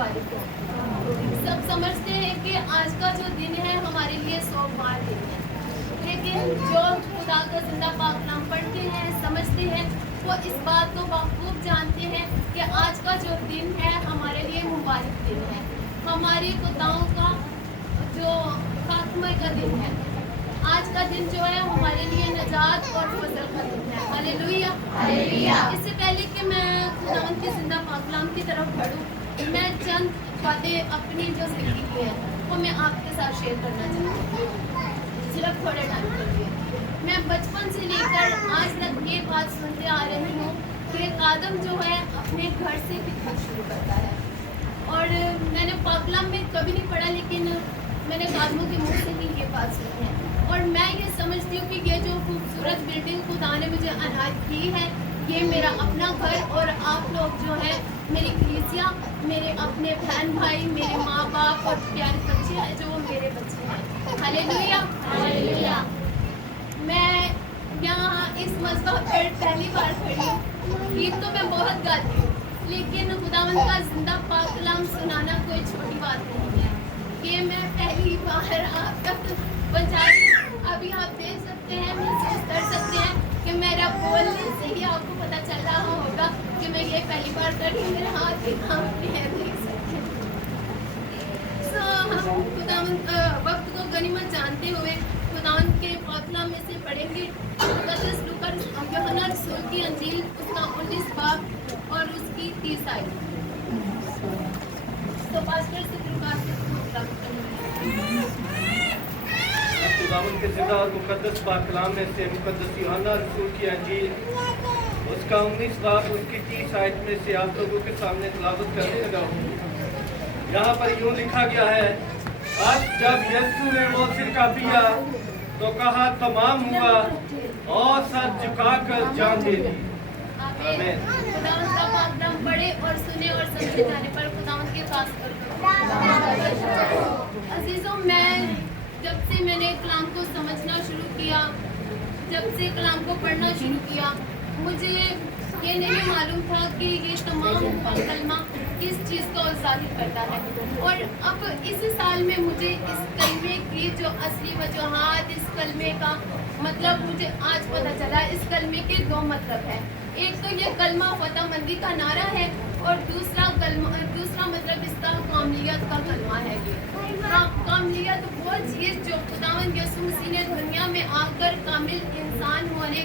مبارک ہو۔ سب سمجھتے ہیں کہ آج کا جو دن ہے ہمارے لیے سوموار دن ہے، لیکن جو خدا کا زندہ پاک نام پڑھتے ہیں، سمجھتے ہیں، وہ اس بات کو بخوب جانتے ہیں کہ آج کا جو دن ہے ہمارے لیے مبارک دن ہے، ہماری خداؤں کا جو خاتمہ کا دن ہے۔ آج کا دن جو ہے ہمارے لیے نجات اور فضل کا دن ہے۔ ہاللیلویا، ہاللیلویا۔ اس سے پہلے کہ میں خداوند کے زندہ پاک کلام کی طرف بڑھوں، میں چند باتیں اپنی جو زندگی کی ہے وہ میں آپ کے ساتھ شیئر کرنا چاہتی ہوں، صرف تھوڑے ٹائم کے لیے۔ میں بچپن سے لے کر آج تک یہ بات سنتے آ رہی ہوں کہ ایک آدم جو ہے اپنے گھر سے کتنا شروع کرتا ہے، اور میں نے پاک کلام میں کبھی نہیں پڑھا، لیکن میں نے آدموں کے منہ سے ہی یہ بات سنی ہے، اور میں یہ سمجھتی ہوں کہ یہ جو خوبصورت بلڈنگ خدا نے مجھے عنایت کی ہے، یہ میرا اپنا گھر، اور آپ لوگ جو ہے میری کلیسیا، میرے اپنے بہن بھائی، میرے ماں باپ اور پیارے بچے ہیں جو میرے بچے ہیں۔ ہاللیلویا، ہاللیلویا۔ میں یہاں اس مذبح پر پہلی بار کھڑی ہوں، گیت تو میں بہت گاتی ہوں، لیکن خداوند کا زندہ پاک کلام سنانا کوئی چھوٹی بات نہیں ہے۔ یہ میں پہلی بار آپ تک پہنچا رہی ہوں۔ ابھی آپ دیکھ سکتے ہیں، محسوس کر سکتے ہیں کہ میرا بولنے سے ہی آپ کو پتہ چل رہا ہوگا کہ میں یہ پہلی بار کر رہی ہوں، میرے ہاتھ کے کام بھی ہے، دیکھ سکتے ہیں۔ ہم خداوند وقت کو غنیمت جانتے ہوئے خداوند کے پاک کلام میں سے پڑھیں گے مقدس لوکا یوحنا رسول کی انجیل، اس کا 19 باب اور اس کی 30 آیت۔ تو پاسٹر سے خداوند کے زندہ اور مقدس پاک کلام میں سے مقدس یوحنا رسول کی انجیل، اس کا 19 باب اس کی 30 آیت میں سے آپ لوگوں کے سامنے تلاوت کرنے لگا ہوں۔ یہاں پر یوں لکھا گیا ہے، آج جب یسوع نے وہ سرکہ پیا تو کہا تمام ہوا، اور سر جھکا کر جان دے دی۔ آمین۔ خداوند کا پاک کلام پڑھے اور سنے اور سمجھے جانے پر خداوند کے پاس عزیزوں، جب سے میں نے کلام کو سمجھنا شروع کیا، جب سے کلام کو پڑھنا شروع کیا، مجھے یہ نہیں معلوم تھا کہ یہ تمام کلمہ کس چیز کو ظاہر کرتا ہے، اور اب اس سال میں مجھے اس کلمے کی جو اصلی وجوہات، اس کلمے کا مطلب مجھے آج پتہ چلا۔ اس کلمے کے 2 مطلب ہیں، ایک تو یہ کلمہ فتح مندی کا نعرہ ہے، اور دوسرا مطلب اس کا کاملیت کا کلمہ ہے۔ کاملیت وہ چیز جو خداوند یسوع مسیح نے دنیا میں آ کر کامل انسان ہونے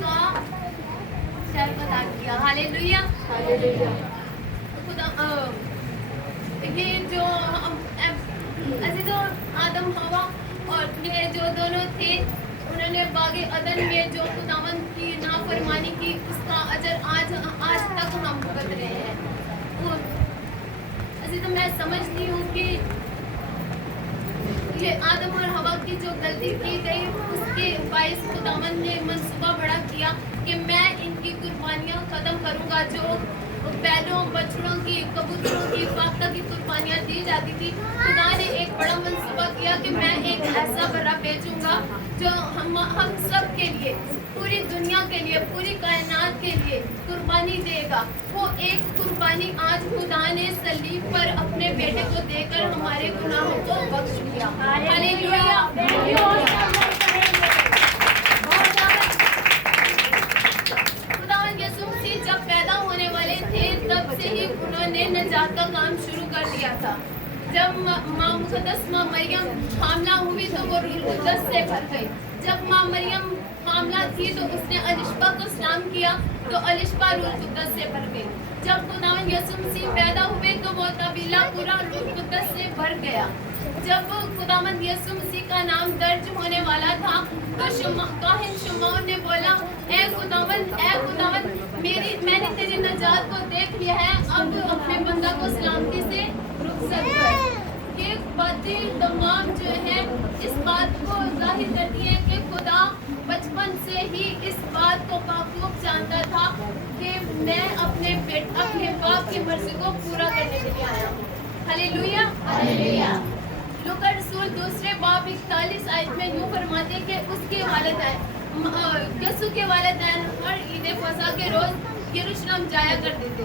کا شرف ادا کیا۔ ہاللیلویا، ہاللیلویا۔ یہ جو عزیزوں، آدم ہوا اور یہ جو دونوں تھے، انہوں نے باغ عدن میں جو خداوند کی نافرمانی کی، اس کا اجر آج تک ہم بھگت رہے ہیں۔ عزیزوں، میں سمجھتی ہوں کہ یہ آدم اور ہوا کی جو غلطی کی گئی، اس کے باعث خداوند نے منصوبہ بڑا کیا کہ میں ان کی قربانیاں ختم کروں گا۔ جو بیلوں، بچڑوں کی، کبوتروں کی، فاختہ کی قربانیاں دی جاتی تھی، خدا نے ایک بڑا منصوبہ کیا کہ میں ایک ایسا برا بھیجوں گا جو ہم سب کے لیے، پوری دنیا کے لیے، پوری کائنات کے لیے قربانی دے گا۔ وہ ایک قربانی آج خدا نے صلیب پر اپنے بیٹے کو دے کر ہمارے گناہوں کو بخش دیا۔ ہاللیلویا۔ خداوند یسوع مسیح جب پیدا ہونے والے تھے، تب سے ہی انہوں نے نجات کا کام شروع کر دیا تھا۔ جب مقدس ماں مریم حاملہ ہوئی تو وہ روح القدس سے بھر گئی۔ جب ماں مریم حاملہ تھی تو اس نے الشبا کو سلام کیا تو الشبا روح القدس سے بھر گئی۔ جب خداوند یسوع مسیح پیدا ہوئے تو وہ قبیلہ پورا روح القدس سے بھر گیا۔ جب خداوند یسوع مسیح کا نام درج ہونے والا تھا تو کاہن شمعون نے بولا، اے خداوند میں نے تیری نجات کو دیکھ لیا ہے، اب اپنے بندہ کو سلامتی سے رخصت کر۔ یہ باتیں تمام جو ہے اس بات کو ظاہر کرتی ہیں کہ خدا بچپن سے ہی اس بات کو بخوب جانتا تھا کہ میں اپنے باپ کی مرضی کو پورا کرنے کے لیے آیا ہوں۔ ہاللیلویا، ہاللیلویا۔ لوکا رسول 2 باب 41 آیت میں یوں فرماتے کہ اس کے والدین، یسوع کے والدین ہر عید فصح کے روز یروشلم جایا کرتے تھے۔